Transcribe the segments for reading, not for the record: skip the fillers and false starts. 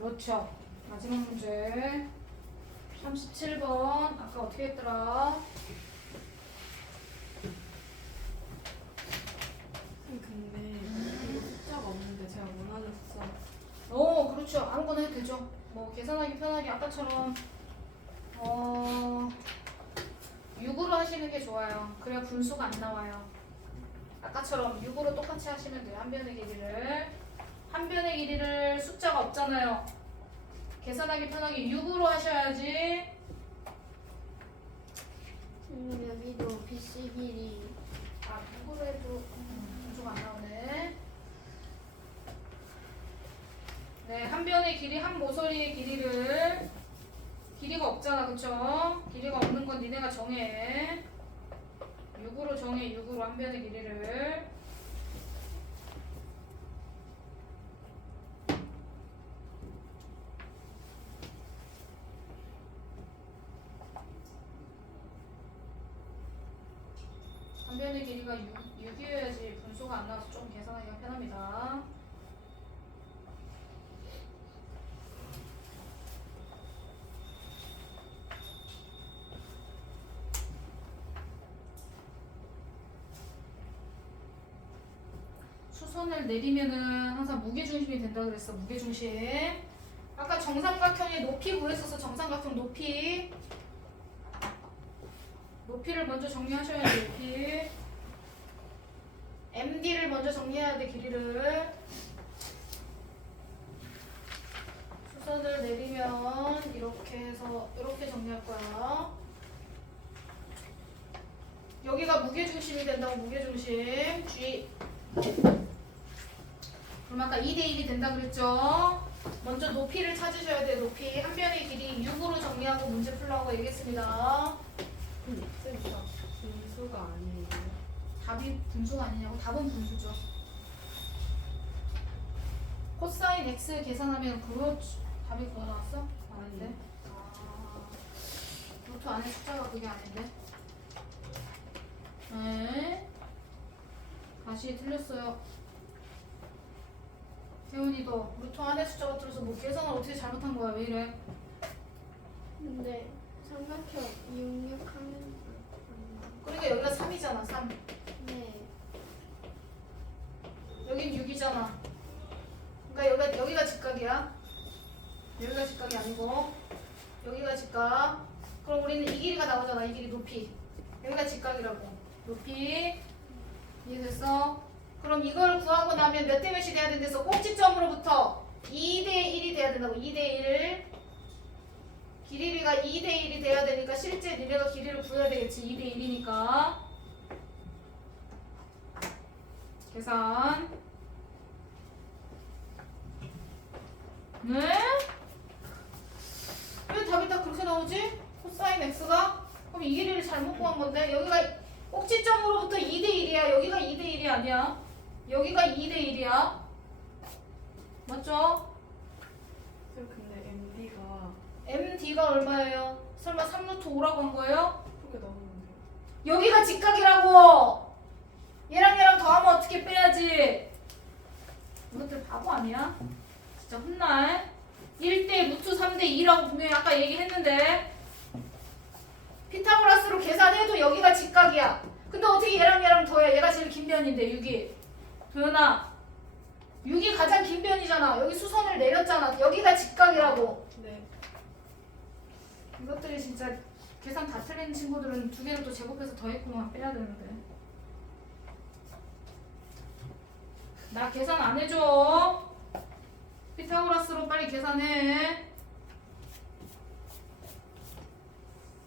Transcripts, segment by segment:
그렇죠. 마지막 문제 37번 아까 어떻게 했더라? 근데 이거 숫자가 없는데 제가 원하는 숫자 오, 그렇죠. 아무거나 해도 되죠. 뭐 계산하기 편하게 아까처럼 6으로 하시는 게 좋아요. 그래야 분수가 안 나와요. 아까처럼 6으로 똑같이 하시면 돼요. 한 변의 길이를. 한 변의 길이를 숫자가 없잖아요. 계산하기 편하게 6으로 하셔야지. 여기도 BC 길이 아, 6으로 해도 분수가 안 나오네. 네, 한 변의 길이, 한 모서리의 길이를 길이가 없잖아, 그쵸? 길이가 없는 건 니네가 정해. 6으로 정해, 6으로 한 변의 길이를. 한 변의 길이가 6이어야지 분수가 안 나와서 좀 계산하기가 편합니다. 수선을 내리면은 항상 무게중심이 된다 그랬어. 무게중심. 아까 정삼각형의 높이 구했어서 정삼각형 높이를 먼저 정리하셔야 돼. 높이. MD를 먼저 정리해야 돼. 길이를. 수선을 내리면 이렇게 해서 이렇게 정리할 거야. 여기가 무게중심이 된다고. 무게중심. G. 그럼 아까 2대1이 된다 그랬죠? 먼저 높이를 찾으셔야 돼요. 높이. 한 변의 길이 6으로 정리하고 문제 풀라고 얘기했습니다. 쌤이다 분수가 아니에요. 답이 분수가 아니냐고? 답은 분수죠. 코사인 x 계산하면 답이 그거 나왔어? 아닌데? 루트 안에 숫자가 그게 아닌데? 네. 다시 틀렸어요. 태훈이도 루트 안에 숫자가 들어서 뭐 계산을 어떻게 잘못한 거야? 왜 이래? 근데 삼각형 66 하면 그러니까 여기가 3이잖아. 3. 네 여긴 6이잖아. 그러니까 여기가 직각이야. 여기가 직각이 아니고 여기가 직각. 그럼 우리는 이 길이가 나오잖아. 이 길이 높이. 여기가 직각이라고. 높이. 이해됐어? 그럼 이걸 구하고 나면 몇 대 몇이 돼야 된댔어? 꼭지점으로부터 2대1이 돼야 된다고. 2대1. 길이가 2대1이 돼야 되니까 실제 니네가 길이를 구해야 되겠지. 2대1이니까. 계산. 네? 왜 답이 딱 그렇게 나오지? 코사인 x가? 그럼 이 길이를 잘못 구한 건데 여기가 꼭지점으로부터 2대1이야. 여기가 2대1이 아니야. 여기가 2대1이야. 맞죠? 쌤 근데 MD가 MD가 얼마예요? 설마 3루트 5라고 한 거예요? 그렇게 나오는데요. 여기가 직각이라고! 얘랑 얘랑 더하면 어떻게 빼야지? 이것들 바보 아니야? 진짜 혼날. 1대 루트 3대 2라고 분명히 아까 얘기했는데 피타고라스로 계산해도 여기가 직각이야. 근데 어떻게 얘랑 얘랑 더해? 얘가 제일 긴 변인데 6이. 도연아 6이 가장 긴 변이잖아. 여기 수선을 내렸잖아. 여기가 직각이라고. 네. 이것들이 진짜 계산 다 틀린 친구들은 두 개를 또 제곱해서 더했구만. 빼야 되는데. 나 계산 안 해줘. 피타고라스로 빨리 계산해.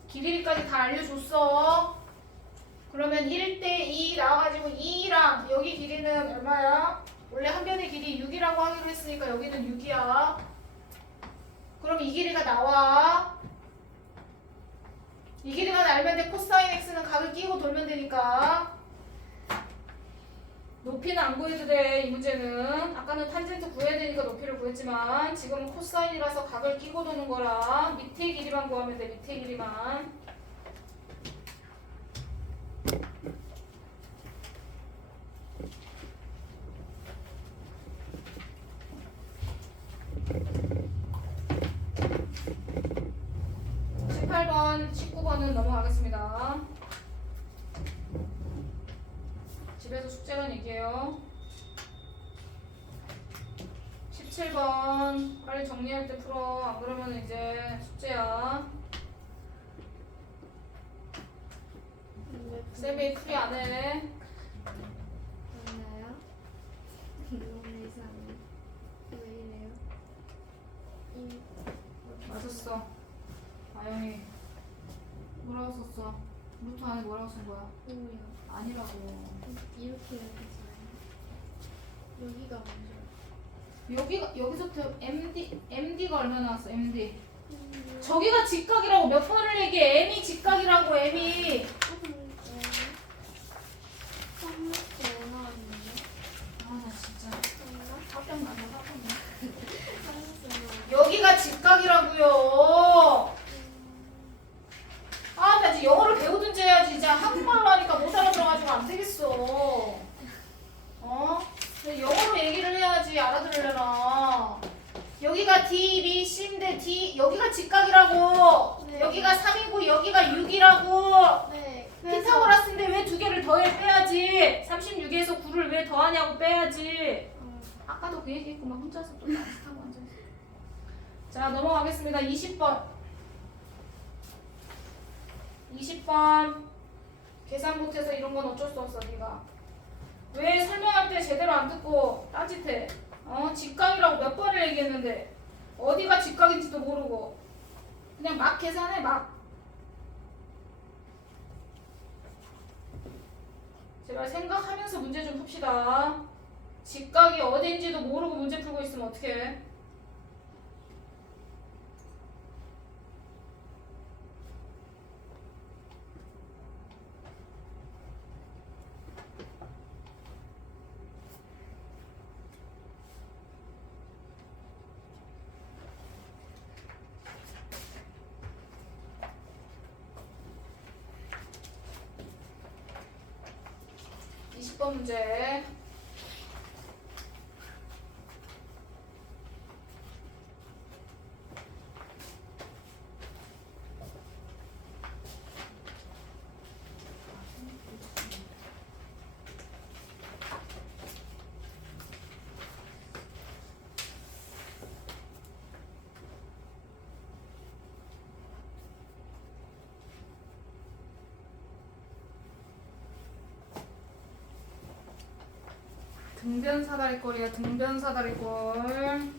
길이까지 다 알려줬어. 그러면 1대2 나와가지고 2랑 여기 길이는 얼마야? 원래 한 변의 길이 6이라고 하기로 했으니까 여기는 6이야. 그럼 이 길이가 나와. 이 길이만 알면 돼. 코사인 x는 각을 끼고 돌면 되니까. 높이는 안 구해도 돼. 이 문제는. 아까는 탄젠트 구해야 되니까 높이를 구했지만 지금은 코사인이라서 각을 끼고 도는 거라 밑에 길이만 구하면 돼. 밑에 길이만. 19번은 넘어가겠습니다. 집에서 숙제란 얘기예요. 17번 빨리 정리할 때 풀어. 안 그러면 이제 숙제야. 쌤이 풀이 안 해. 맞나요? 너무 이상해. 왜 이래요? 맞았어. 아영이 뭐라고 썼어? 루트 안에 뭐라고 쓴 거야? 뭐야? 아니라고. 이렇게 해야겠어요. 여기가 먼저. 여기서부터 MD가 얼마 나왔어? MD. 저기가 직각이라고 몇 번을 얘기해. M이 직각이라고 M이. 아 나 진짜 화병 나네 화병 나. 여기가 직각이라고요. 아 나 이제 영어를 배우든지 해야지. 진짜 한국말로 하니까 못 알아들어가지고 안 되겠어. 어? 영어로 얘기를 해야지 알아들으려나. 여기가 D, B, C인데 D 여기가 직각이라고. 네. 여기가 3이고 여기가 6이라고. 네. 피타고라스인데 왜 두 개를 더해 빼야지. 36에서 9를 왜 더하냐고 빼야지. 아까도 그 얘기했구만. 혼자서 또 따뜻하고 앉아있어. 자 넘어가겠습니다. 20번 20번 계산 못해서 이런 건 어쩔 수 없어. 네가 왜 설명할 때 제대로 안 듣고 따짓해. 직각이라고 몇 번을 얘기했는데 어디가 직각인지도 모르고 그냥 막 계산해 막. 제발 생각하면서 문제 좀 풉시다. 직각이 어딘지도 모르고 문제 풀고 있으면 어떡해. 문제. 등변 사다리꼴이야. 등변 사다리꼴.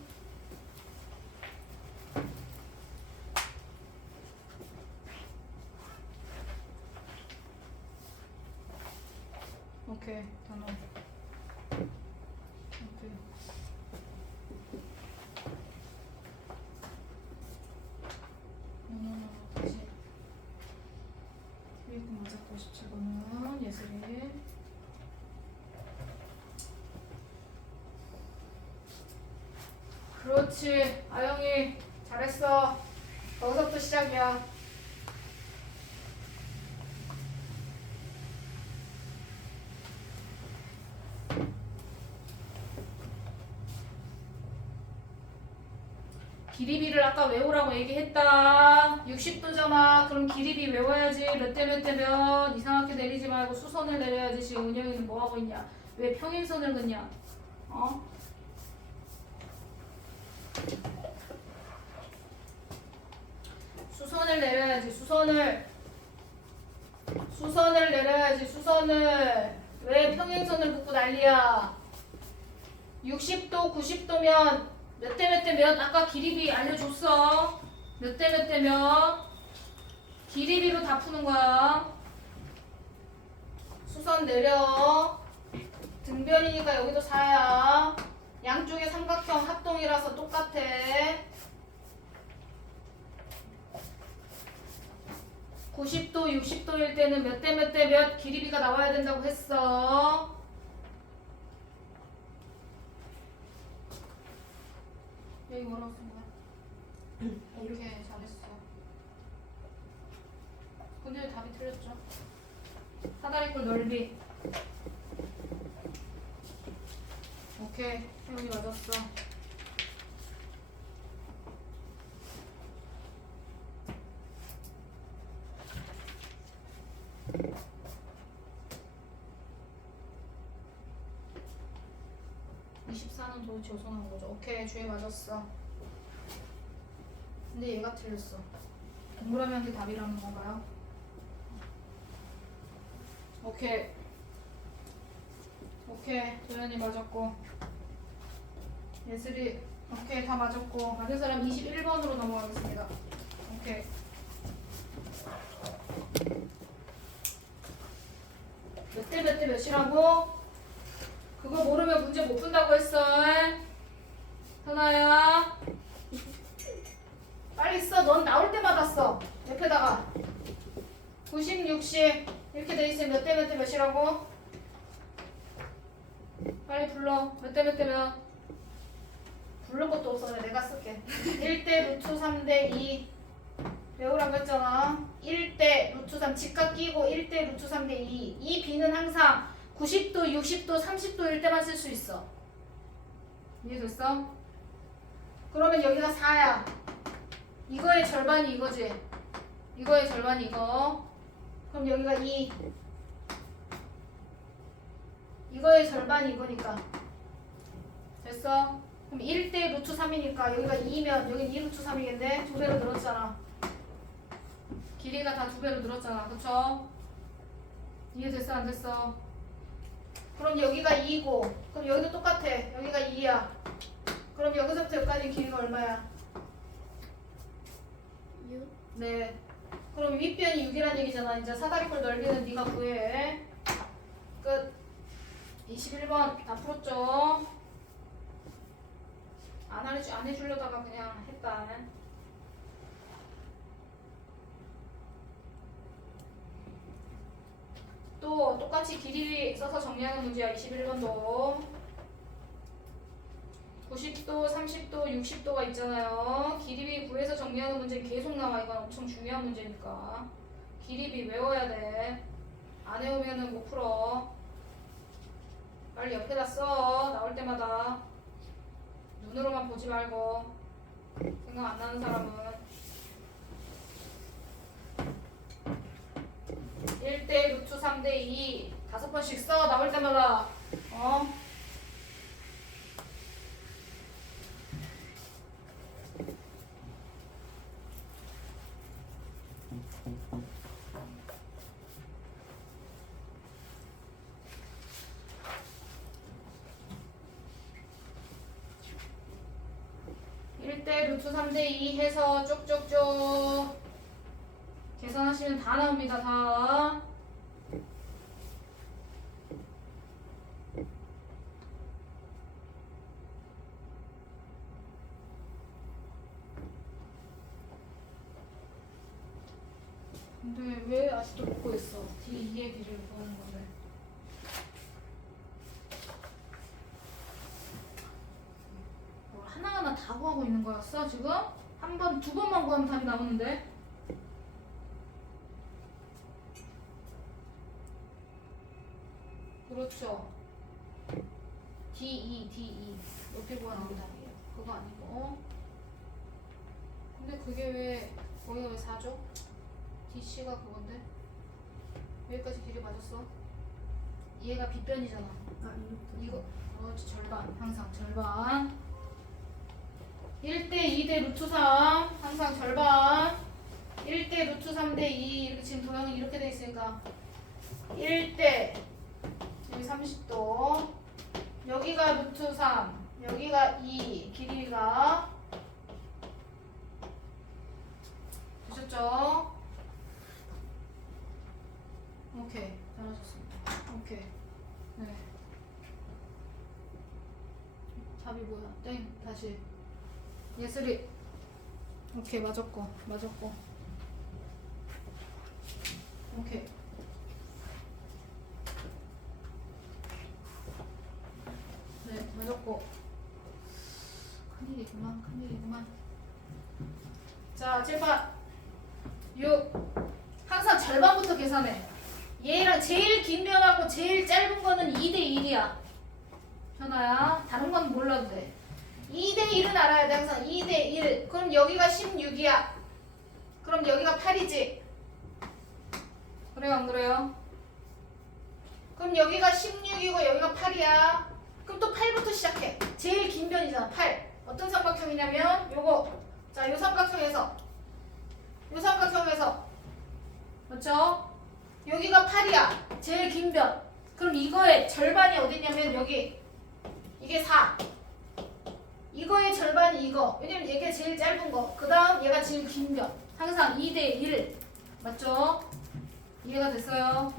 오케이 단어. 오케이. 다시. 위에거 맞았고 97번은 예술이. 그렇지. 아영이 잘했어. 거기서부터 시작이야. 길이비를 아까 외우라고 얘기했다. 60도잖아. 그럼 길이비 외워야지. 몇 대 몇 대면 이상하게 내리지 말고 수선을 내려야지. 지금 은영이는 뭐하고 있냐. 왜 평행선을 긋냐. 수선을 내려야지. 수선을 내려야지. 수선을. 왜 평행선을 긋고 난리야. 60도 90도면 몇 대 몇 대면 아까 길이비 알려줬어. 몇 대 몇 대면 길이비로 다 푸는 거야. 수선 내려. 등변이니까 여기도 4야. 양쪽의 삼각형 합동이라서 똑같아. 90도, 60도일 때는 몇 대 몇 대 몇 길이비가 나와야 된다고 했어. 여기 뭐라고 쓴 거야? 이렇게 잘했어. 근데 왜 답이 틀렸죠? 사다리꼴 넓이. 오케이. 여기 맞았어. 4는 도대체 어디서 나온 거죠? 오케이, 주에 맞았어. 근데 얘가 틀렸어. 동그라미 한 게 답이라는 건가요? 오케이. 오케이, 도현이 맞았고. 예슬이, 오케이, 다 맞았고. 맞은 사람 21번으로 넘어가겠습니다. 오케이. 몇 대 몇 대 몇이라고? 그거 모르면 문제 못 푼다고 했어. 현아야. 빨리 써. 넌 나올 때마다 써. 옆에다가 90, 60 이렇게 돼 있으면 몇 대 몇 대 몇이라고? 빨리 불러. 몇 대 몇 대 몇? 부를 것도 없어. 내가 쓸게. 1대 루트 3대 2 외우라고 했잖아. 1대 루트 3 직각 끼고 1대 루트 3대 2. 이 b는 항상 90도, 60도, 30도일 때만 쓸 수 있어. 이해됐어? 그러면 여기가 4야. 이거의 절반이 이거지. 이거의 절반이 이거. 그럼 여기가 2. 이거의 절반이 이거니까. 됐어? 그럼 1대 루트 3이니까 여기가 2면 여긴 2 루트 3이겠네. 2배로 늘었잖아. 길이가 다 2배로 늘었잖아. 그쵸? 이해됐어? 안 됐어? 그럼 여기가 2고 그럼 여기도 똑같아. 여기가 2야. 그럼 여기서부터 여기까지 길이가 얼마야? 6. 네. 그럼 윗변이 6이란 얘기잖아. 이제 사다리꼴 넓이는 네가 구해. 끝. 21번 다 풀었죠? 안 해주려다가 그냥 했다. 또 똑같이 길이 써서 정리하는 문제야. 21번도 90도, 30도, 60도가 있잖아요. 길이비 구해서 정리하는 문제 계속 나와. 이건 엄청 중요한 문제니까 길이비 외워야 돼. 안 외우면은 못 풀어. 빨리 옆에다 써. 나올 때마다 눈으로만 보지 말고. 생각 안 나는 사람은 1대 루트 3대 2 5번씩 써. 나올 때마다. 어? 루트 3대 2 해서 쭉쭉쭉 계산하시면 다 나옵니다. 다. 근데 왜 아직도 먹고 있어? D2의 B를 구하는 건데. 뭘 하나하나 다 구하고 있는 거였어 지금? 한 번, 두 번만 구하면 답이 나오는데? 그렇죠. D2 높이 구하는 게 답이에요. 그거 아니고. 근데 그게 왜 거기가 왜 4죠? DC가 그건데? 여기까지 길이 맞았어? 얘가 빗변이잖아. 이거 그렇지. 절반. 항상 절반. 1대 2대 루트 3 항상 절반. 1대 루트 3대 2 이렇게 지금 도형이 이렇게 돼 있으니까 1대 여기 30도 여기가 루트 3 여기가 2 길이가 되셨죠? 오케이 잘하셨습니다. 오케이 네 답이 뭐야? 땡 다시 예슬이 오케이 맞았고 오케이 네 맞았고 큰일이구만 자 7번 6 항상 절반부터 계산해. 얘랑 제일 긴 변하고 제일 짧은 거는 2대 1이야 현아야. 다른 건 몰라도 돼. 2대 1은 알아야 돼. 항상 2대 1. 그럼 여기가 16이야. 그럼 여기가 8이지. 그래요 안 그래요? 그럼 여기가 16이고 여기가 8이야. 그럼 또 8부터 시작해. 제일 긴 변이잖아. 8. 어떤 삼각형이냐면 요거. 자, 요 삼각형에서 맞죠? 여기가 8이야. 제일 긴 변. 그럼 이거의 절반이 어디냐면 여기. 이게 4. 이거의 절반이 이거. 왜냐면 얘가 제일 짧은 거. 그 다음 얘가 제일 긴 변. 항상 2대1. 맞죠? 이해가 됐어요?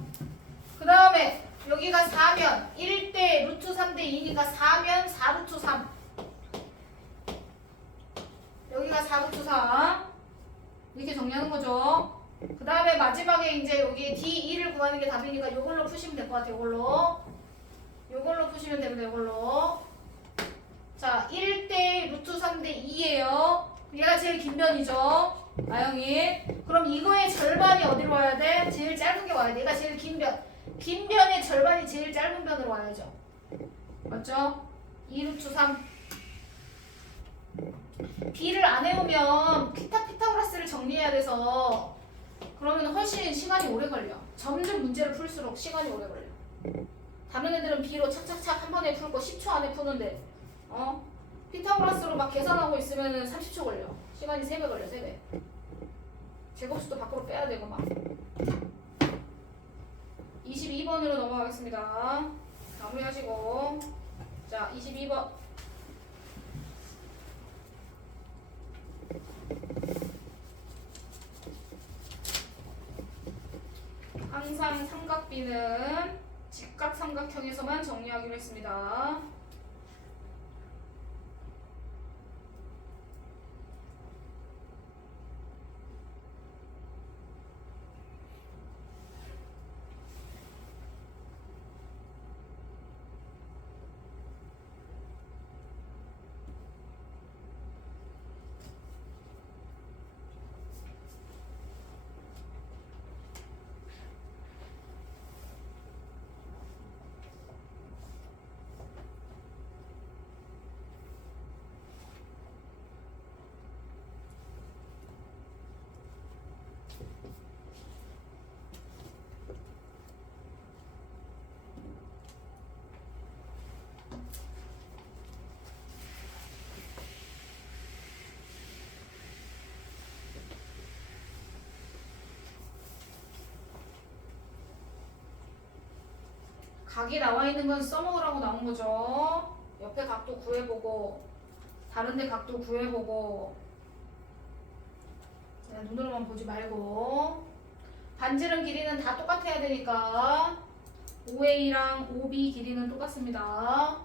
그 다음에 여기가 4면 1대 루트 3대 2니까 4면 4루트 3. 여기가 4루트 3. 이렇게 정리하는 거죠. 그 다음에 마지막에 이제 여기 D2를 구하는 게 답이니까 이걸로 푸시면 될 것 같아요. 요걸로 푸시면 됩니다. 요걸로. 자, 1대 루트 3대 2예요. 얘가 제일 긴 변이죠. 아영이. 그럼 이거의 절반이 어디로 와야 돼? 제일 짧은 게 와야 돼. 얘가 제일 긴 변. 긴 변의 절반이 제일 짧은 변으로 와야죠. 맞죠? 2루트 3. B를 안 해오면 피타고라스를 정리해야 돼서 그러면 훨씬 시간이 오래 걸려. 점점 문제를 풀수록 시간이 오래 걸려. 다른 애들은 B로 착착착 한 번에 풀고 10초 안에 푸는데 피타고라스로 막 계산하고 있으면 30초 걸려. 시간이 3배 걸려. 3배. 제곱수도 밖으로 빼야 되고 막. 22번으로 넘어가겠습니다. 마무리하시고. 자, 22번. 항상 삼각비는 직각삼각형에서만 정리하기로 했습니다. 각이 나와 있는 건 써먹으라고 나온 거죠. 옆에 각도 구해보고 다른데 각도 구해보고 그냥 눈으로만 보지 말고 반지름 길이는 다 똑같아야 되니까 OA랑 OB 길이는 똑같습니다.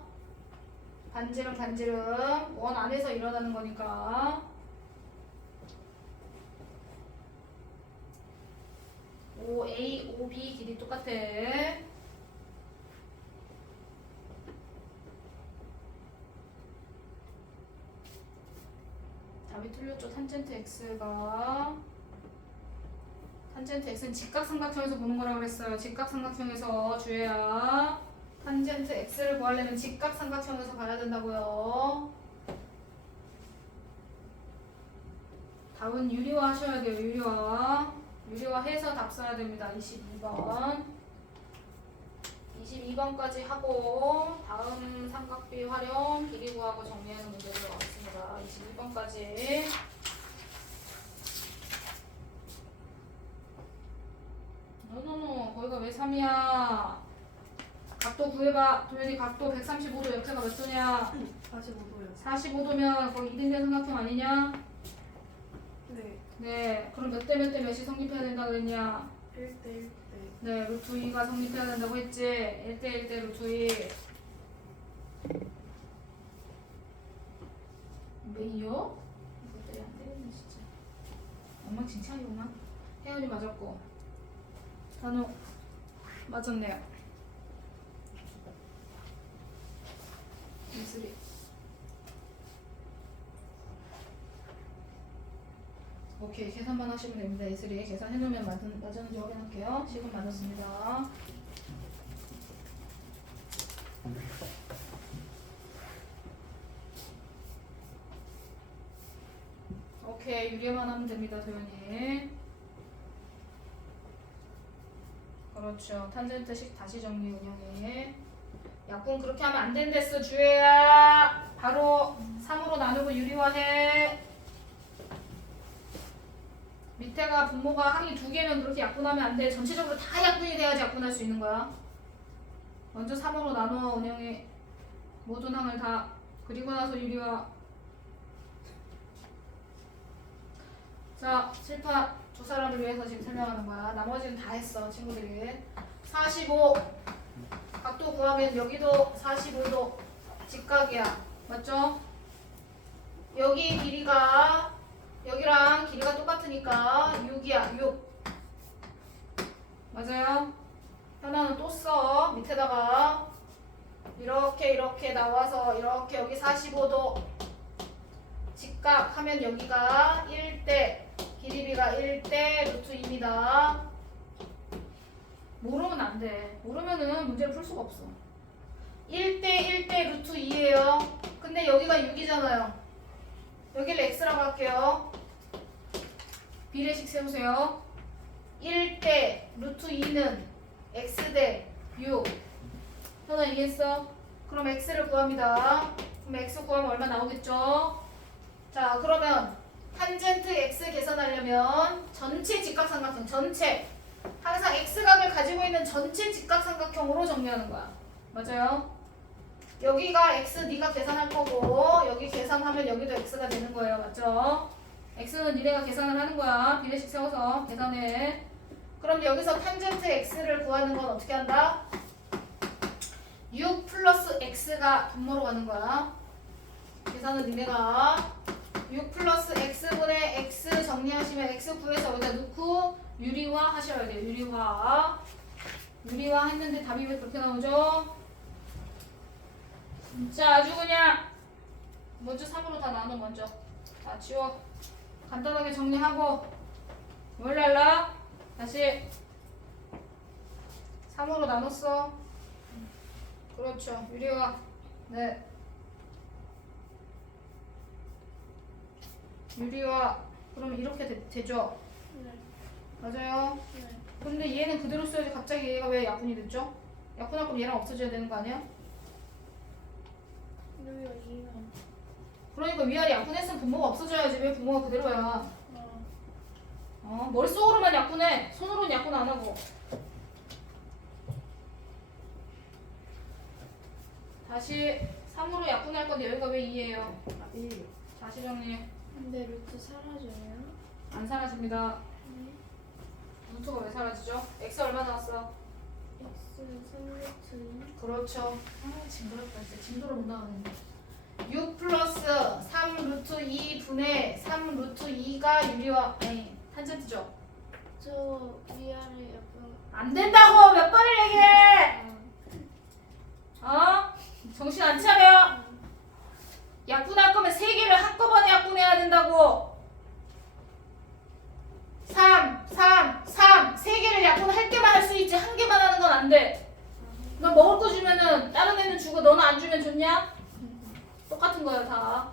반지름 원 안에서 일어나는 거니까 OA, OB 길이 똑같아. 답이 틀렸죠. 탄젠트 x는 직각삼각형에서 보는 거라고 그랬어요. 직각삼각형에서 주혜야. 탄젠트 x를 구하려면 직각삼각형에서 봐야 된다고요. 답은 유리화 하셔야 돼요. 유리화 해서 답 써야 됩니다. 22번. 22번까지 하고 다음 삼각비 활용 길이 구하고 정리하는 문제 들어가겠습니다. 22번까지. 노노노 거기가 왜 3이야? 각도 구해봐. 도현이 각도 135도 옆에가 몇 도냐? 45도요. 45도면 거기 2등변 삼각형 아니냐? 네. 네. 그럼 몇 대 몇이 성립해야 된다 그랬냐? 1대 1대. 네, 루트 2가 성립해야 된다고 했지. 1대 1대 루트 2. 왜요? 이것들이 안 되겠네 진짜. 엉망진창이구만. 혜연이 맞았고 단우 맞았네요. 미술이. 오케이, 계산만 하시면 됩니다. 예슬이 계산해놓으면 맞았는지 확인할게요. 지금 맞았습니다. 오케이, 유리만 하면 됩니다. 도현이. 그렇죠. 탄젠트식 다시 정리 운영해. 약분 그렇게 하면 안 된댔어 주혜야. 바로 3으로 나누고 유리화해. 밑에가 분모가 항이 2개면 그렇게 약분하면 안 돼. 전체적으로 다 약분이 돼야지 약분할 수 있는 거야. 먼저 3으로 나누어 은영이 모든 항을 다. 그리고 나서 유리화. 자, 칠판 두 사람을 위해서 지금 설명하는 거야. 나머지는 다 했어, 친구들이. 45. 각도 구하면 여기도 45도 직각이야. 맞죠? 여기 길이가 여기랑 길이가 똑같으니까 6이야. 6. 맞아요? 현아는 또 써. 밑에다가 이렇게 나와서 이렇게 여기 45도 직각 하면 여기가 1대 길이비가 1대 루트 2입니다. 모르면 안 돼. 모르면은 문제를 풀 수가 없어. 1대 루트 2예요. 근데 여기가 6이잖아요. 여기를 x라고 할게요. 비례식 세우세요. 1대 루트 2는 x대 6. 현아 이해했어? 그럼 x를 구합니다. 그럼 x 구하면 얼마 나오겠죠? 자, 그러면 탄젠트 x 계산하려면 전체 직각삼각형 전체 항상 x각을 가지고 있는 전체 직각삼각형으로 정리하는 거야. 맞아요? 여기가 x 네가 계산할 거고 여기 계산하면 여기도 x가 되는 거예요. 맞죠? x는 니네가 계산을 하는 거야. 비례식 세워서 계산해. 그럼 여기서 탄젠트 x를 구하는 건 어떻게 한다? 6 플러스 x가 분모로 가는 거야. 계산은 니네가 6 플러스 x분의 x 정리하시면 x 구해서 여기다 넣고 유리화 하셔야 돼요. 유리화 했는데 답이 왜 그렇게 나오죠? 진짜 아주 그냥 먼저 3으로 다 나눠. 먼저 다 지워. 간단하게 정리하고 뭘 날라? 다시 3으로 나눴어. 그렇죠. 유리화. 네. 유리화. 그럼 이렇게 되죠? 네. 맞아요? 네. 근데 얘는 그대로 써야지 갑자기 얘가 왜 약분이 됐죠? 약분할 거면 얘랑 없어져야 되는 거 아니야? 여기가 2가. 그러니까 위아래 약분했으면 분모가 없어져야지. 왜 분모가 그대로야? 어. 머릿속으로만 약분해. 손으로는 약분 안 하고. 다시 3으로 약분할 건데 여기가 왜 2예요? 1. 다시 정리. 근데 루트 사라져요? 안 사라집니다. 네. 루트가 왜 사라지죠? x 얼마 나왔어? x는 3루트. 그렇죠. 아, 징그럽다. 진짜 진도를 못 나가는데. 6 플러스 3 루트 2 분의 3 루트 2가 유리화. 아니, 탄젠트죠? 저 위아래 약간. 안 된다고! 몇 번을 얘기해! 아. 어? 정신 안 차려? 약분할 거면 3개를 한꺼번에 약분해야 된다고! 3, 3개를 약분할 때만 할 수 있지 한 개만 하는 건 안 돼. 너 먹을 거 주면은 다른 애는 주고 너는 안 주면 좋냐? 똑같은 거예요 다.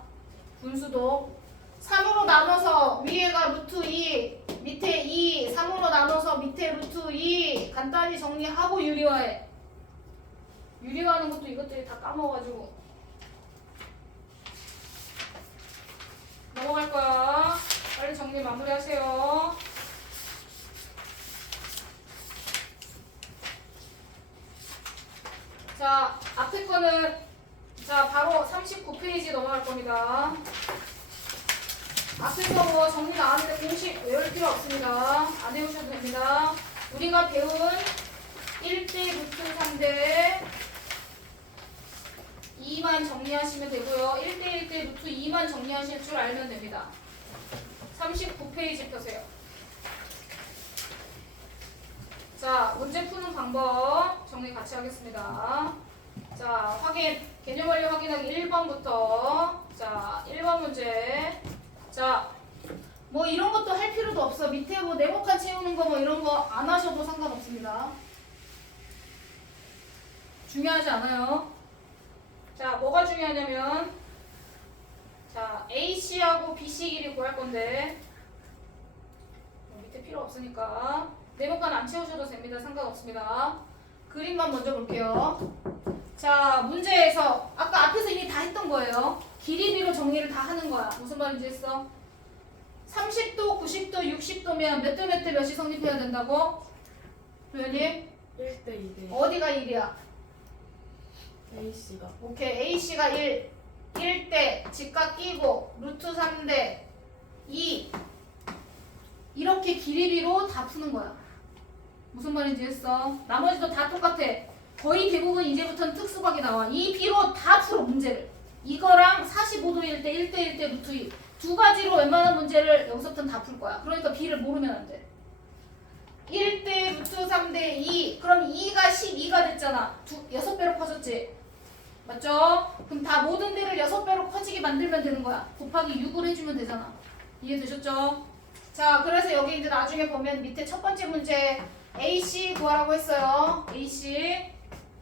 분수도 3으로 나눠서 위에가 루트 2 밑에 2 3으로 나눠서 밑에 루트 2 간단히 정리하고 유리화해. 유리화하는 것도 이것들이 다 까먹어가지고 넘어갈 거야. 빨리 정리 마무리하세요. 자, 앞에 거는 자 바로 39페이지 넘어갈 겁니다. 앞에서 뭐 정리 나왔는데 공식 외울 필요 없습니다. 안 외우셔도 됩니다. 우리가 배운 1대 루트 3대 2만 정리하시면 되고요. 1대 루트 2만 정리하실 줄 알면 됩니다. 39페이지 펴세요. 자, 문제 푸는 방법 정리 같이 하겠습니다. 자, 확인, 개념 완료 확인하기 1번부터. 자, 1번 문제. 자, 뭐 이런 것도 할 필요도 없어. 밑에 뭐 네모칸 채우는 거 뭐 이런 거 안 하셔도 상관없습니다. 중요하지 않아요. 자, 뭐가 중요하냐면 자, AC하고 BC 길이 구할 건데 밑에 필요 없으니까 네모칸 안 채우셔도 됩니다. 상관없습니다. 그림만 먼저 볼게요. 자, 문제에서 아까 앞에서 이미 다 했던 거예요. 길이비로 정리를 다 하는 거야. 무슨 말인지 했어? 30도, 90도, 60도면 몇 대 몇 대 몇이 성립해야 된다고? 도현이? 1대 2대 어디가 1이야? A씨가 오케이. A씨가 1대 직각 끼고 루트 3대 2 이렇게 길이비로 다 푸는 거야. 무슨 말인지 했어? 나머지도 다 똑같아. 거의 대부분 이제부터는 특수각이 나와. 이 B로 다 풀어 문제를. 이거랑 45도일 때 1대1 때 루트 2. 두 가지로 웬만한 문제를 여기서부터는 다 풀 거야. 그러니까 B를 모르면 안 돼. 1대 루트 3대 2. 그럼 2가 12가 됐잖아. 6배로 커졌지. 맞죠? 그럼 다 모든 데를 6배로 커지게 만들면 되는 거야. 곱하기 6을 해주면 되잖아. 이해되셨죠? 자, 그래서 여기 이제 나중에 보면 밑에 첫 번째 문제 AC 구하라고 했어요. AC.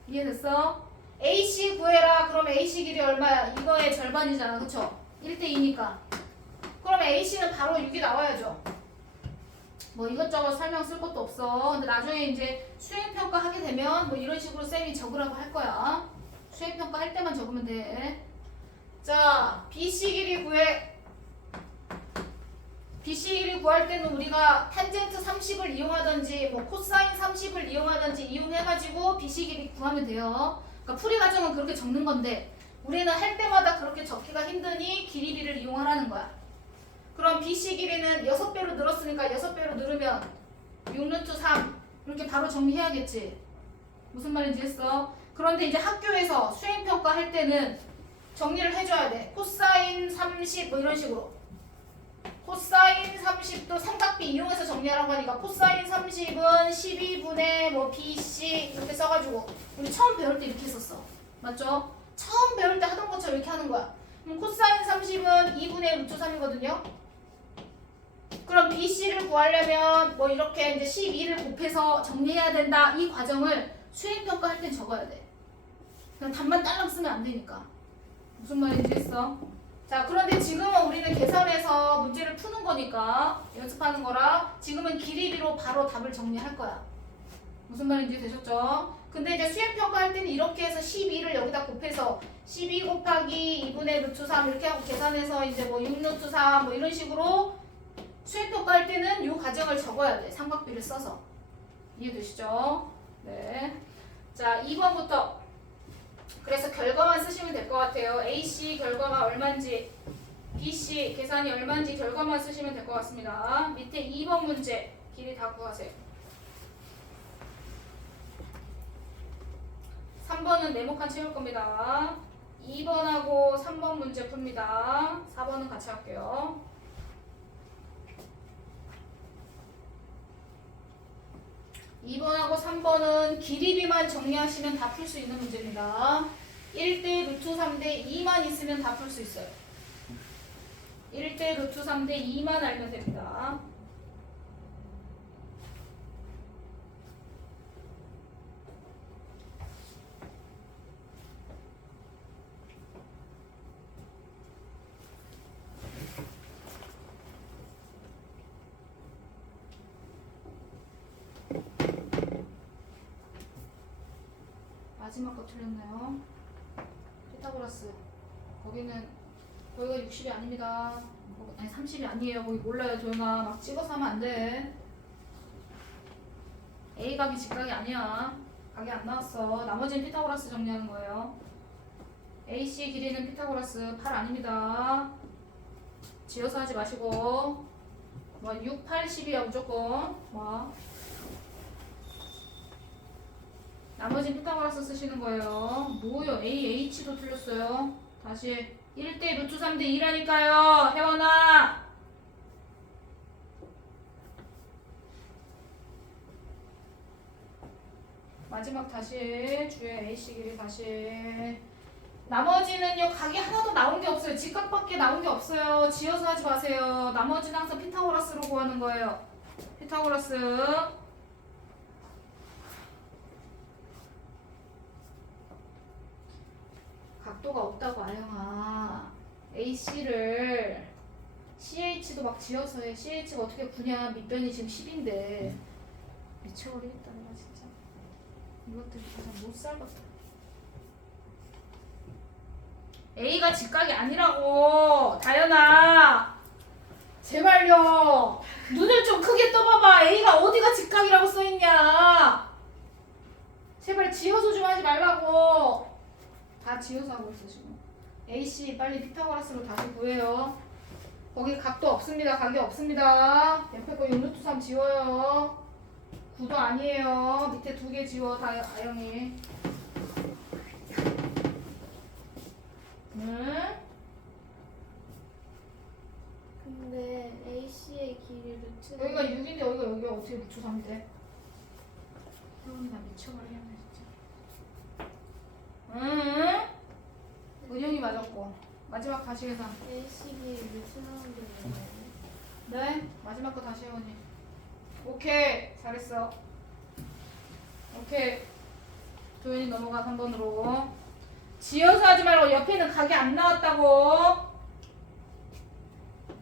이해됐어? AC 구해라. 그럼 AC 길이 얼마야? 이거의 절반이잖아. 그쵸? 1대 2니까. 그럼 AC는 바로 6이 나와야죠. 뭐 이것저것 설명 쓸 것도 없어. 근데 나중에 이제 수행평가 하게 되면 뭐 이런 식으로 쌤이 적으라고 할 거야. 수행평가 할 때만 적으면 돼. 자, BC 길이 구해. BC 길이 구할 때는 우리가 탄젠트 30을 이용하든지 뭐 코사인 30을 이용하든지 이용해가지고 BC 길이 구하면 돼요. 그러니까 풀이 과정은 그렇게 적는 건데 우리는 할 때마다 그렇게 적기가 힘드니 길이비를 이용하라는 거야. 그럼 BC 길이는 6배로 늘었으니까 6배로 늘으면 6루트 3 이렇게 바로 정리해야겠지. 무슨 말인지 했어? 그런데 이제 학교에서 수행평가 할 때는 정리를 해줘야 돼. 코사인 30 뭐 이런 식으로. 코사인 30도 삼각비 이용해서 정리하라고 하니까 코사인 30은 12분의 뭐 BC 이렇게 써가지고 우리 처음 배울 때 이렇게 했었어. 맞죠? 처음 배울 때 하던 것처럼 이렇게 하는 거야. 그럼 코사인 30은 2분의 루트 3이거든요. 그럼 BC를 구하려면 뭐 이렇게 이제 12를 곱해서 정리해야 된다. 이 과정을 수행평가 할 땐 적어야 돼. 그냥 답만 딸랑 쓰면 안 되니까. 무슨 말인지 했어? 자, 그런데 지금은 우리는 계산해서 문제를 푸는 거니까 연습하는 거라 지금은 길이비로 바로 답을 정리할 거야. 무슨 말인지 되셨죠? 근데 이제 수행평가 할 때는 이렇게 해서 12를 여기다 곱해서 12 곱하기 2분의 루트 3 이렇게 하고 계산해서 이제 뭐 6루트 3 뭐 이런 식으로 수행평가 할 때는 이 과정을 적어야 돼. 삼각비를 써서. 이해되시죠? 네. 자, 2번부터 그래서 결과만 쓰시면 될 것 같아요. AC 결과가 얼마인지 BC 계산이 얼마인지 결과만 쓰시면 될 것 같습니다. 밑에 2번 문제 길이 다 구하세요. 3번은 네모칸 채울 겁니다. 2번하고 3번 문제 풉니다. 4번은 같이 할게요. 2번하고 3번은 길이비만 정리하시면 다 풀 수 있는 문제입니다. 1대 루트 3대 2만 있으면 다 풀 수 있어요. 1대 루트 3대 2만 알면 됩니다. 마지막 거 틀렸나요? 피타고라스 거기가 60이 아닙니다. 아니 30이 아니에요. 거기 몰라요. 조용아 막 찍어서 하면 안 돼. A각이 직각이 아니야. 각이 안 나왔어. 나머지는 피타고라스 정리하는 거예요. AC 길이는 피타고라스 8 아닙니다. 지어서 하지 마시고 뭐 6, 8, 10이야 무조건. 뭐 나머지는 피타고라스 쓰시는 거예요. 뭐요? AH도 틀렸어요. 다시 1대 루트 3대 2라니까요. 혜원아. 마지막 다시 주의 AC 길이 다시. 나머지는요 각이 하나도 나온 게 없어요. 직각밖에 나온 게 없어요. 지어서 하지 마세요. 나머지는 항상 피타고라스로 구하는 거예요. 피타고라스. 각도가 없다고 아영아. AC를 CH도 막 지어서 해. CH가 어떻게 구냐. 밑변이 지금 10인데 미쳐버리겠다 내가 진짜. 이것들 진짜 못 살겠다. A가 직각이 아니라고. 다현아. 제발요. 눈을 좀 크게 떠봐봐. A가 어디가 직각이라고 써있냐. 제발 지어서 좀 하지 말라고. 다 지어서 하고 있어 지금. AC 빨리 피타고라스로 다시 구해요. 거기 각도 없습니다. 각이 없습니다. 옆에 거 6루트 3 지워요. 9도 아니에요. 밑에 2개 지워. 다 아영이. 근데 AC의 길이 루트는 여기가 6인데 여기가 어떻게 루트 3이 돼? 태훈이 나 미쳐버리겠네 진짜. 은영이 맞았고 마지막 다시 계산. AC 길이 루트 3인데 네 마지막 거 다시 해 언니. 오케이 잘했어. 오케이 도현이 넘어가 3번으로. 지어서 하지 말고 옆에는 각이 안 나왔다고.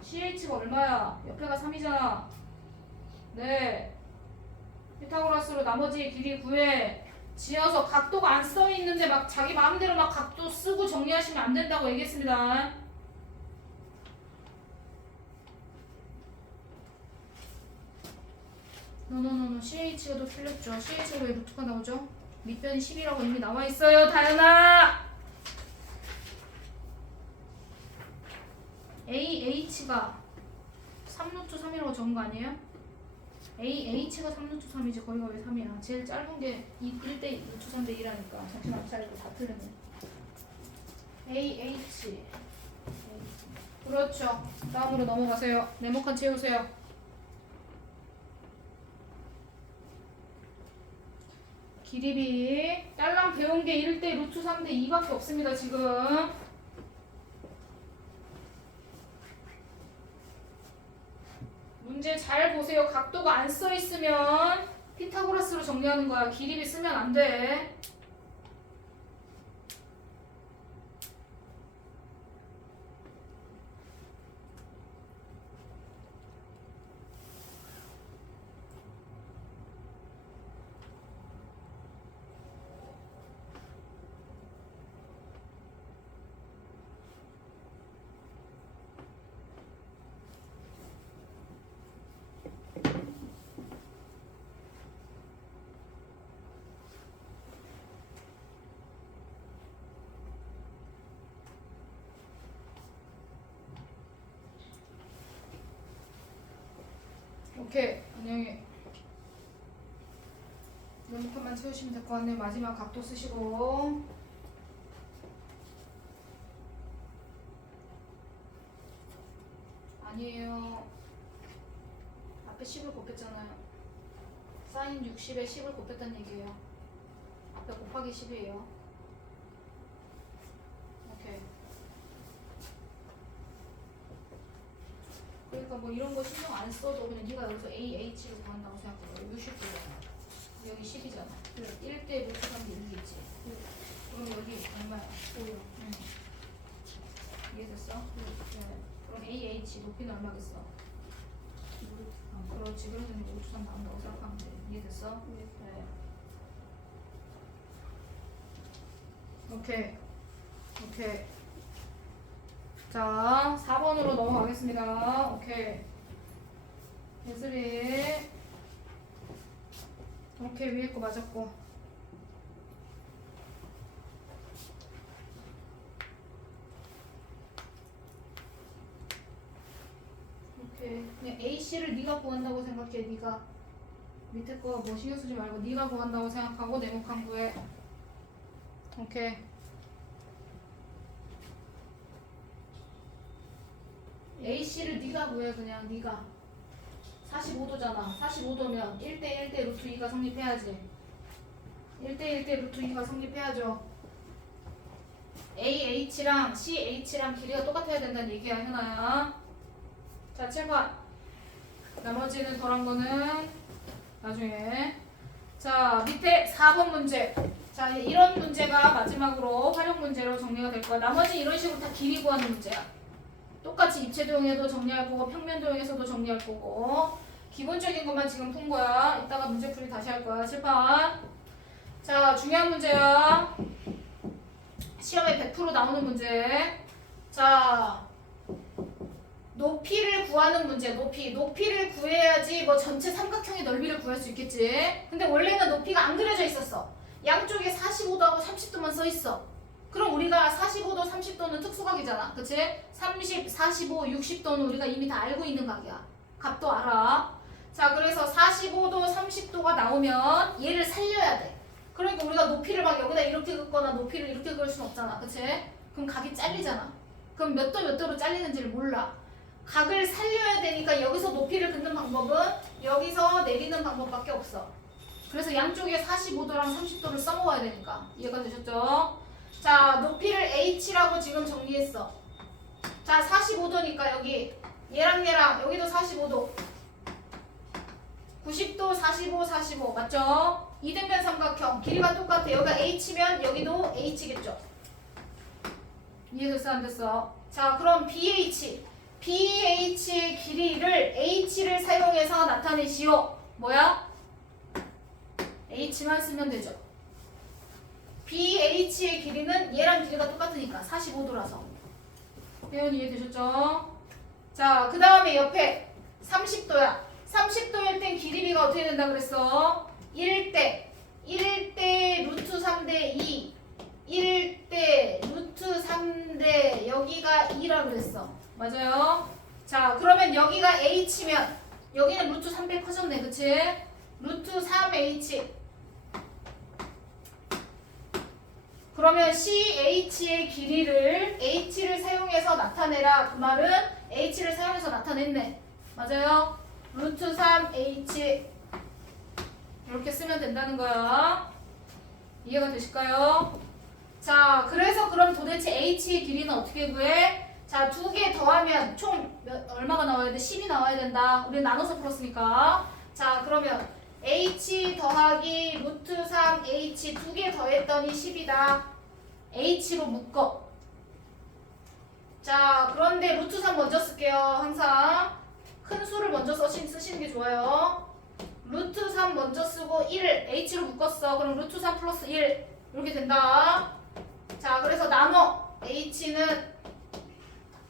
CH가 얼마야? 옆에가 3이잖아. 네. 피타고라스로 나머지 길이 구해. 지어서 각도가 안 써있는데 막 자기 마음대로 막 각도 쓰고 정리하시면 안 된다고 얘기했습니다. 노노노노 CH가 더 틀렸죠. CH가 왜 루트가 나오죠? 밑변이 10이라고 이미 나와 있어요. 다현아. AH가 3루트 3이라고 적은 거 아니에요? AH가 3루트 3이지 거기가 왜 3이야? 제일 짧은 게 1대 루트 3대 2라니까. 잠시만 차이도 다 틀렸네. AH 그렇죠. 다음으로 넘어가세요. 네모칸 채우세요. 길이비 딸랑 배운 게 1대 루트 3대 2밖에 없습니다 지금. 문제 잘 보세요. 각도가 안 써있으면 피타고라스로 정리하는 거야. 길이비 쓰면 안 돼. 오케이 안녕히. 네모칸만 채우시면 될 것 같네요. 마지막 각도 쓰시고. 아니에요. 앞에 10을 곱했잖아요. 사인 60에 10을 곱했다는 얘기예요. 앞에 곱하기 10이에요. 오케이. 그러니까 뭐 이런 거 신경 안 써도 그냥 네가 여기서 AH를 구한다고 생각해. 여기 60이잖아. 여기 10이잖아. 1대 루트 3이 1이겠지. 그럼 여기 얼마야? 5요. 응. 이해됐어? 네. 그럼 AH 높이는 얼마겠어? 그렇지. 그래서 이제 루트 3 나온다고 생각하면 돼. 이해됐어? 네. 오케이. 오케이. 자, 4번으로 넘어가겠습니다. 오케이. 예슬이. 오케이, 위에 거 맞았고. 오케이. 그냥 AC를 네가 구한다고 생각해. 네가 밑에 거 뭐 신경 쓰지 말고 네가 구한다고 생각하고 네모칸 구해. 오케이. AC를 네가 구해. 그냥 네가 45도잖아. 45도면 1대 1대 루트 2가 성립해야지. 1대 1대 루트 2가 성립해야죠. AH랑 CH랑 길이가 똑같아야 된다는 얘기야, 현아야. 자, 7번. 나머지는 덜한 거는 나중에. 자, 밑에 4번 문제. 자, 이런 문제가 마지막으로 활용 문제로 정리가 될 거야. 나머지 이런 식으로 다 길이 구하는 문제야. 똑같이 입체 도형에도 정리할 거고 평면 도형에서도 정리할 거고 기본적인 것만 지금 푼 거야. 이따가 문제풀이 다시 할 거야. 7번. 자, 중요한 문제야. 시험에 100% 나오는 문제. 자, 높이를 구하는 문제. 높이를 구해야지 뭐 전체 삼각형의 넓이를 구할 수 있겠지. 근데 원래는 높이가 안 그려져 있었어. 양쪽에 45도하고 30도만 써 있어. 그럼 우리가 45도, 30도는 특수각이잖아. 그치? 30, 45, 60도는 우리가 이미 다 알고 있는 각이야. 값도 알아. 자, 그래서 45도, 30도가 나오면 얘를 살려야 돼. 그러니까 우리가 높이를 막 여기다 이렇게 긋거나 높이를 이렇게 그을 순 없잖아. 그치? 그럼 각이 잘리잖아. 그럼 몇 도 몇 도로 잘리는지를 몰라. 각을 살려야 되니까 여기서 높이를 긋는 방법은 여기서 내리는 방법밖에 없어. 그래서 양쪽에 45도랑 30도를 써먹어야 되니까. 이해가 되셨죠? 자, 높이를 h라고 지금 정리했어. 자, 45도니까 여기 얘랑 여기도 45도. 90도, 45, 45 맞죠? 이등변 삼각형 길이가 똑같아. 여기가 h면 여기도 h겠죠? 이해됐어 안 됐어? 자, 그럼 BH의 길이를 h를 사용해서 나타내시오. 뭐야? h만 쓰면 되죠. BH의 길이는 얘랑 길이가 똑같으니까 45도라서. 회원 이해되셨죠? 자, 그 다음에 옆에 30도야. 30도일 땐 길이비가 어떻게 된다 그랬어? 1대 루트 3대 2 1대 루트 3대 여기가 2라 그랬어. 맞아요? 자, 그러면 여기가 h면 여기는 루트 3배 커졌네. 그치? 루트 3h 그러면 CH의 길이를 H를 사용해서 나타내라. 그 말은 H를 사용해서 나타냈네. 맞아요? 루트 3H 이렇게 쓰면 된다는 거야. 이해가 되실까요? 자, 그래서 그럼 도대체 H의 길이는 어떻게 구해? 자, 두 개 더하면 총 얼마가 나와야 돼? 10이 나와야 된다. 우리 나눠서 풀었으니까. 자, 그러면 H 더하기 루트 3H 두 개 더했더니 10이다. H로 묶어. 자, 그런데 루트 3 먼저 쓸게요. 항상 큰 수를 먼저 쓰시는 게 좋아요. 루트 3 먼저 쓰고 1을 H로 묶었어. 그럼 루트 3 플러스 1 이렇게 된다. 자, 그래서 나눠. H는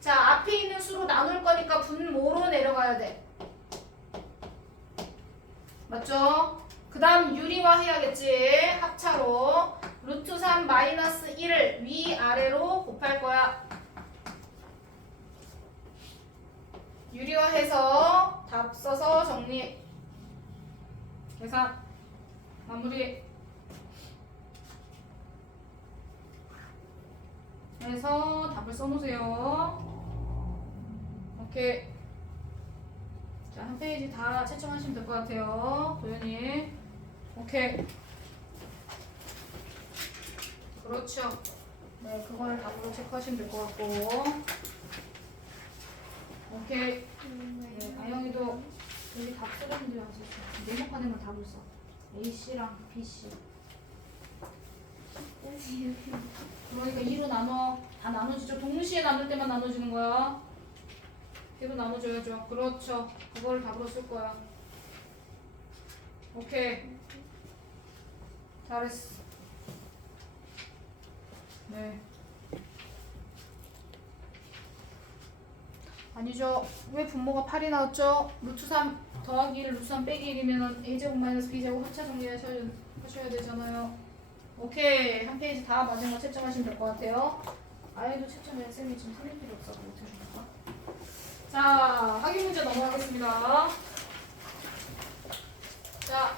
자, 앞에 있는 수로 나눌 거니까 분모로 내려가야 돼. 맞죠? 그 다음 유리화 해야겠지. 합차로 루트 3 마이너스 1을 위아래로 곱할 거야. 유리화해서 답 써서 정리. 계산 마무리 해서 답을 써놓으세요. 오케이. 자, 한 페이지 다 채점하시면 될 것 같아요. 도현이. 오케이. 그렇죠. 네, 그거를 답으로 체크하시면 될 것 같고. 오케이. 네, 아영이도 여기 답 쓰는데 아직 네모칸에만 답을 써. AC랑 BC. 그러니까 2로 나눠. 다 나눠지죠. 동시에 나눌 때만 나눠지는 거야. 얘도 나눠줘야죠. 그렇죠. 그걸 답으로 쓸 거야. 오케이. 잘했어. 네. 아니죠. 왜 분모가 8이 나왔죠? 루트 3 더하기 1, 루트 3 빼기 1이면 a제곱 마이너스 b제곱 합차 정리하셔야 되잖아요. 오케이. 한 페이지 다 맞은 거 채점하시면 될 것 같아요. 아이도 채점해. 쌤이 지금 틀릴 필요 없어. 못해주니까. 자, 확인 문제 넘어가겠습니다. 자,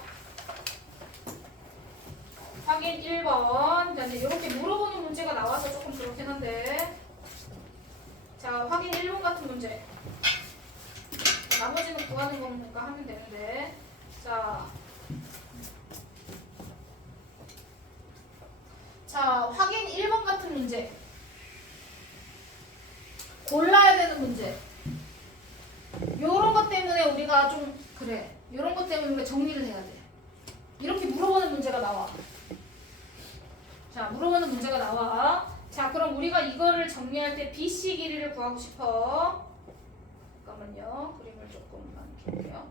확인 1번. 자, 이제 이렇게 물어보는 문제가 나와서 조금 그렇긴 한데. 자, 확인 1번 같은 문제. 나머지는 구하는 거니까 하면 되는데. 자, 확인 1번 같은 문제. 골라야 되는 문제. 요런 것 때문에 우리가 좀 그래. 요런 것 때문에 우리가 정리를 해야 돼. 이렇게 물어보는 문제가 나와. 자, 물어보는 문제가 나와. 자, 그럼 우리가 이거를 정리할 때 BC 길이를 구하고 싶어. 잠깐만요. 그림을 조금만 볼게요.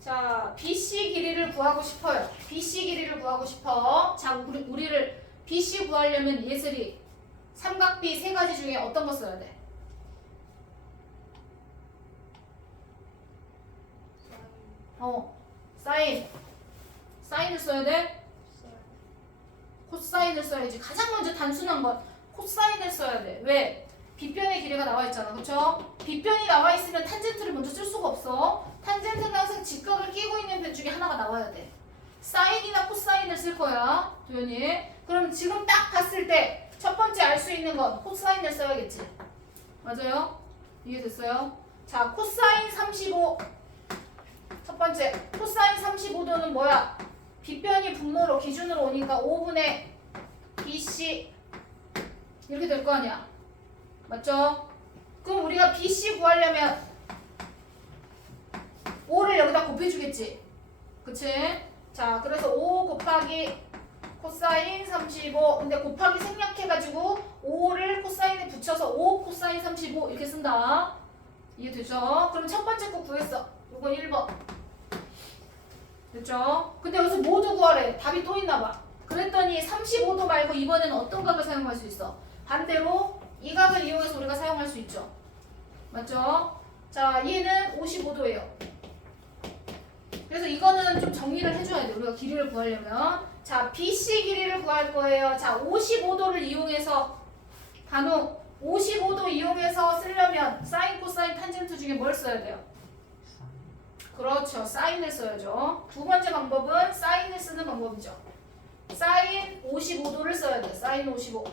자, BC 길이를 구하고 싶어요. BC 길이를 구하고 싶어. 자, 우리를 BC 구하려면 예슬이 삼각비 세 가지 중에 어떤 거 써야 돼? 사인을 써야 돼? 코사인을 써야지. 가장 먼저 단순한 건 코사인을 써야 돼. 왜? 빗변의 길이가 나와 있잖아. 그쵸? 빗변이 나와 있으면 탄젠트를 먼저 쓸 수가 없어. 탄젠트는 항상 직각을 끼고 있는 변 중에 하나가 나와야 돼. 사인이나 코사인을 쓸 거야. 도현이. 그럼 지금 딱 봤을 때 첫 번째 알 수 있는 건 코사인을 써야겠지. 맞아요? 이해됐어요? 자, 코사인 35. 첫 번째, 코사인 35도는 뭐야? 빗변이 분모로 기준으로 오니까 5분의 BC 이렇게 될 거 아니야. 맞죠? 그럼 우리가 BC 구하려면 5를 여기다 곱해주겠지. 그치? 자, 그래서 5 곱하기 코사인 35. 근데 곱하기 생략해가지고 5를 코사인에 붙여서 5 코사인 35 이렇게 쓴다. 이해되죠? 그럼 첫 번째 거 구했어. 이거 1번. 됐죠? 근데 여기서 모두 구하래. 답이 또 있나봐. 그랬더니 35도 말고 이번에는 어떤 각을 사용할 수 있어? 반대로 이 각을 이용해서 우리가 사용할 수 있죠. 맞죠? 자, 얘는 55도예요. 그래서 이거는 좀 정리를 해줘야 돼. 우리가 길이를 구하려면. 자, BC 길이를 구할 거예요. 자, 55도를 이용해서 단우 55도 이용해서 쓰려면 사인, 코사인, 탄젠트 중에 뭘 써야 돼요? 그렇죠. 사인을 써야죠. 두 번째 방법은 사인을 쓰는 방법이죠. 사인 55도를 써야 돼. 사인 55.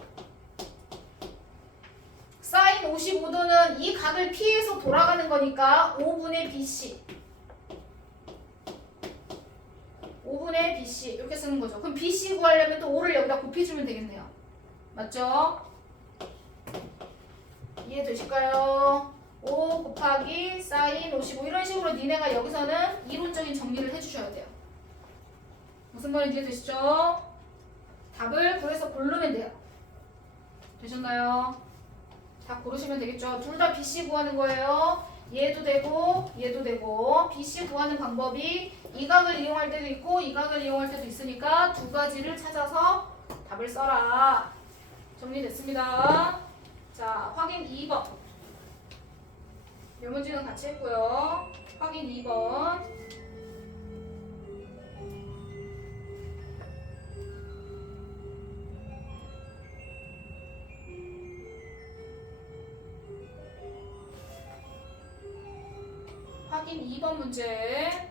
사인 55도는 이 각을 피해서 돌아가는 거니까 5분의 BC. 5분의 BC 이렇게 쓰는 거죠. 그럼 BC 구하려면 또 5를 여기다 곱해주면 되겠네요. 맞죠? 이해되실까요? 5 곱하기 사인 55 이런 식으로 니네가 여기서는 이론적인 정리를 해주셔야 돼요. 무슨 말인지 이해되시죠? 답을 구해서 고르면 돼요. 되셨나요? 답 고르시면 되겠죠? 둘 다 BC 구하는 거예요. 얘도 되고 얘도 되고 BC 구하는 방법이 이 각을 이용할 때도 있고 이 각을 이용할 때도 있으니까 두 가지를 찾아서 답을 써라. 정리됐습니다. 자, 확인 2번. 요 문제는 같이 했고요. 확인 2번. 확인 2번 문제.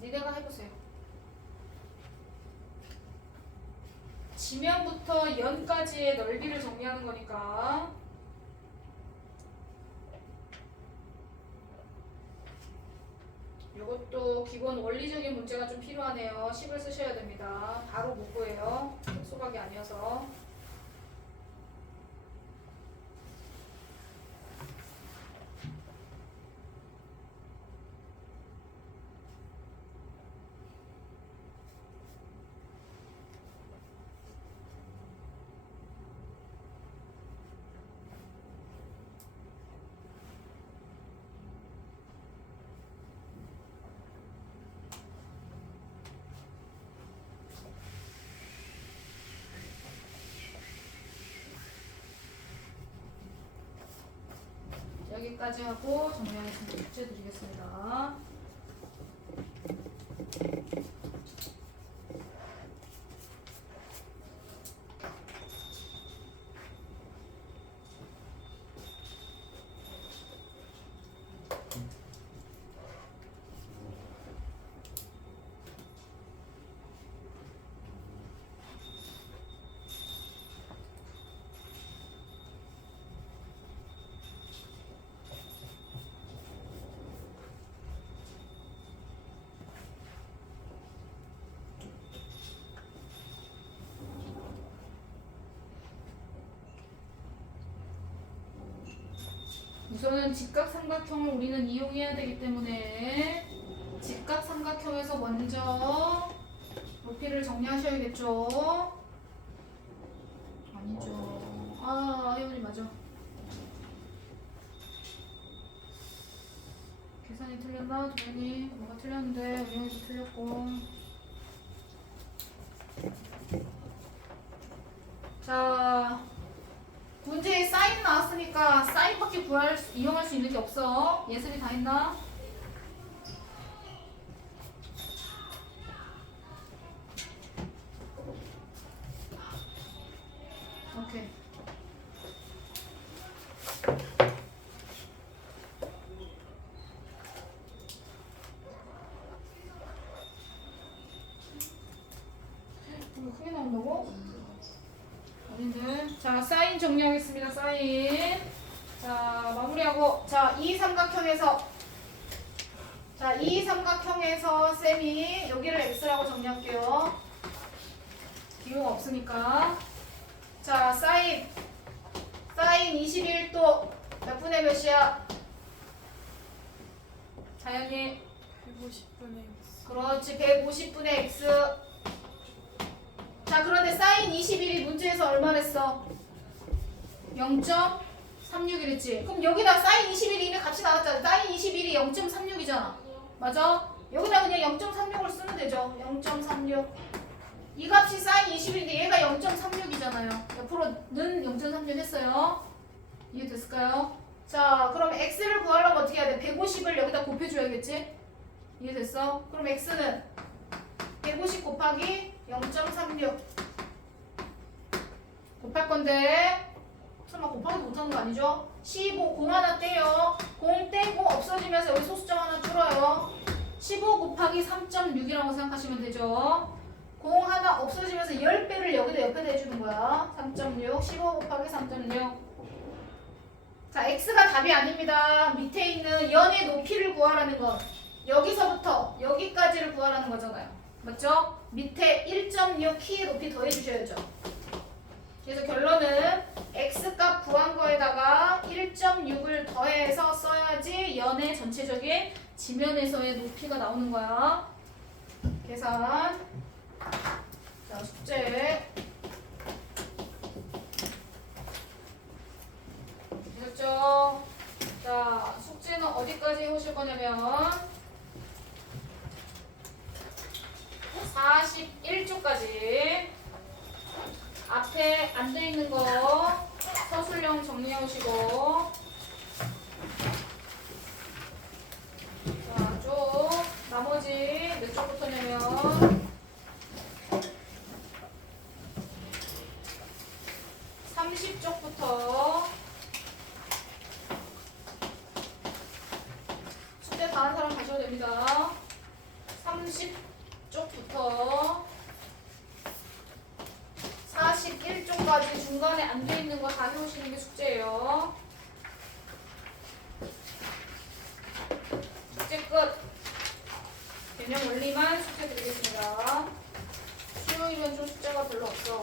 니네가 해보세요. 지면부터 연까지의 넓이를 정리하는 거니까 이것도 기본 원리적인 문제가 좀 필요하네요. 10을 쓰셔야 됩니다. 바로 못 구해요. 소각이 아니어서. 여기까지 하고 정리하겠습니다. 숙제 드리겠습니다. 우선은 직각삼각형을 우리는 이용해야 되기 때문에 직각삼각형에서 먼저 높이를 정리하셔야겠죠? 아니죠. 혜원이 맞아. 계산이 틀렸나? 도현이 뭐가 틀렸는데 은영이도 틀렸고 자, 문제에 사인 나왔으니까 사인밖에 이용할 수 있는 게 없어. 예슬이 다 했나? 오케이. 이거 크게 나온다고? 아닌데. 자, 사인 정리하겠습니다. 사인. 자, 마무리하고. 자, 이 삼각형에서. 자, 이 삼각형에서 쌤이 여기를 x라고 정리할게요. 기호가 없으니까. 자, 사인 21도 몇 분의 몇이야? 자연이 150분의 x. 그렇지 150분의 x. 자, 그런데 사인 21이 문제에서 얼마랬어? 0.36이랬지. 그럼 여기다 사인 21이 이미 값이 나왔잖아. 사인 21이 0.36이잖아. 맞아? 여기다 그냥 0.36을 쓰면 되죠. 0.36. 이 값이 사인 21인데 얘가 0.36이잖아요. 옆으로는 0.36 했어요. 이해됐을까요? 자, 그럼 x를 구하려면 어떻게 해야 돼? 150을 여기다 곱해줘야겠지? 이해됐어? 그럼 x는 150 곱하기 0.36 곱할 건데 설마 곱하기 못하는 거 아니죠? 15 공 하나 떼요. 공 떼고 없어지면서 여기 소수점 하나 줄어요. 15 곱하기 3.6이라고 생각하시면 되죠. 공 하나 없어지면서 10배를 여기다 옆에다 해주는 거야. 3.6 15 곱하기 3.6. 자, x가 답이 아닙니다. 밑에 있는 연의 높이를 구하라는 건 여기서부터 여기까지를 구하라는 거잖아요. 맞죠? 밑에 1.6 키의 높이 더해주셔야죠. 그래서 결론은 x값 구한 거에다가 1.6을 더해서 써야지 연의 전체적인 지면에서의 높이가 나오는 거야. 계산. 자, 숙제. 됐죠? 자, 숙제는 어디까지 해오실 거냐면 41쪽까지 앞에 안 돼 있는 거 서술형 정리해 오시고 자, 쭉 나머지 몇 쪽부터냐면 30쪽부터 숙제 다 한 사람 가셔도 됩니다. 30쪽부터 41쪽까지 중간에 안 돼 있는 거 다 해오시는 게 숙제예요. 숙제 끝. 개념 원리만 숙제 드리겠습니다. 수요일은 좀 숙제가 별로 없어.